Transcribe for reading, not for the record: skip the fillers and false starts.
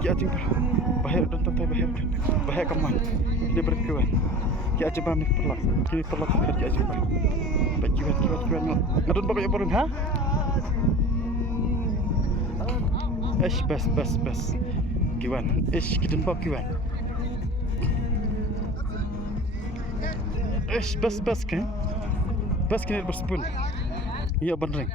Ki acing bahaya dan tantai bahaya. Bahaya kaman. Ini berkiwan. Ki acing bah mik perlah. Ki perlah tak ki acing bah. Kiwan. Ngadun pakai bareng ha? Ish bas. Kiwan. Ish kidun pak kiwan. Ish bas kan? Bas kini bersepun. Iya bener.